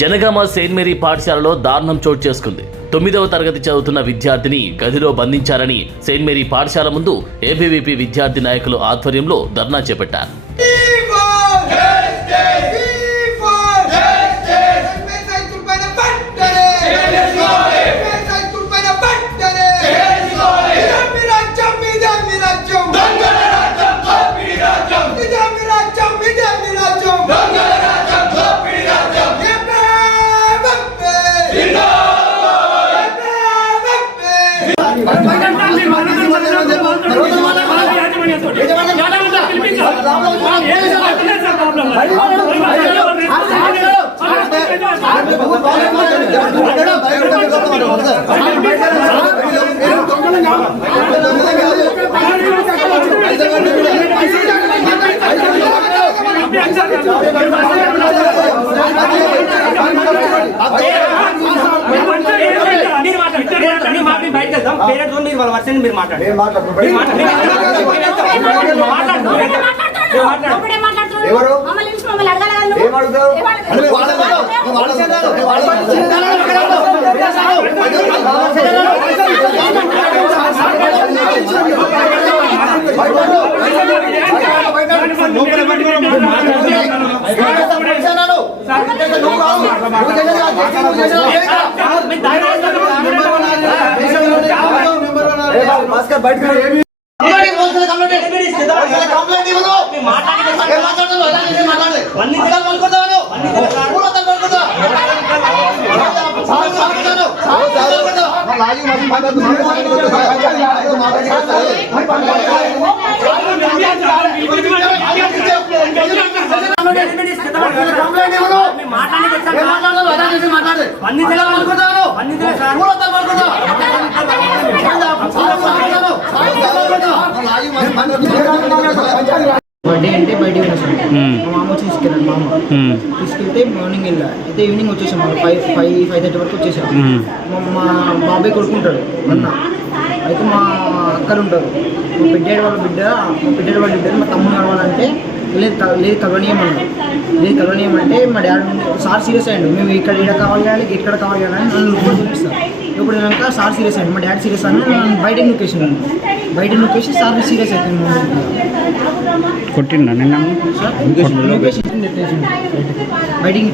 Janagama Saint Mary పాఠశాలలో దారుణం చోటు చేసుకుంది. తొమ్మిదవ తరగతి చదువుతున్న విద్యార్థిని గదిలో బంధించారని సెయింట్ మేరీ పాఠశాల ముందు ఏబీవీపీ విద్యార్థి నాయకులు ఆధ్వర్యంలో ధర్నా చేపట్టారు. మీరు మాట్లాడండి మీరు మాట్లాడండి బయటకు వెళ్దాం పేరెంట్స్తో మీరు వాళ్ళ వర్షం మీరు మాట్లాడండి. ఎవరు? నువ్వు? ఏం అడుగుతావు? ఏమడగాలి? అంటే వాళ్ళ వాళ్ళు, వాళ్ళ చేద్దారు, వాళ్ళ భాస్కర్ బయట కంప్లైంట్ ఇవ్వను ఏం మాట్లాడుతున్నావు ఎలా చేసి మాట్లాడదు బర్త్డే అంటే బయటికి వెళ్ళాం మా మామ వచ్చి తీసుకెళ్ళాడు మా మామ తీసుకెళ్తే మార్నింగ్ వెళ్ళా. అయితే ఈవినింగ్ వచ్చేసాం మళ్ళీ ఫైవ్ ఫైవ్ ఫైవ్ థర్టీ వరకు వచ్చేసాం. మా మా బాబాయ్ కొడుకుంటాడు అన్న. అయితే మా అక్కలు ఉంటారు మా బిడ్డ వాళ్ళ బిడ్డ మా బిడ్డ వాళ్ళ బిడ్డ మా తమ్ముడు కావాలంటే లేదు లేదు కలవనీయమన్నారు లేదు కలవనీయమంటే మా డాడీ సార్ సీరియస్ అయ్యండు. మేము ఇక్కడ ఇక్కడ కావాలి కానీ ఇక్కడ కావాలి కానీ అని నన్ను చూపిస్తాను లోపల వెళ్ళాక సార్ సీరియస్ అయ్యండి మా డాడీ సీరియస్ అని నన్ను బయటకు నొక్కేసి బయట నొక్కేసి సార్ సీరియస్ అయిపోయింది కొట్టిండా నిన్న? బయటికి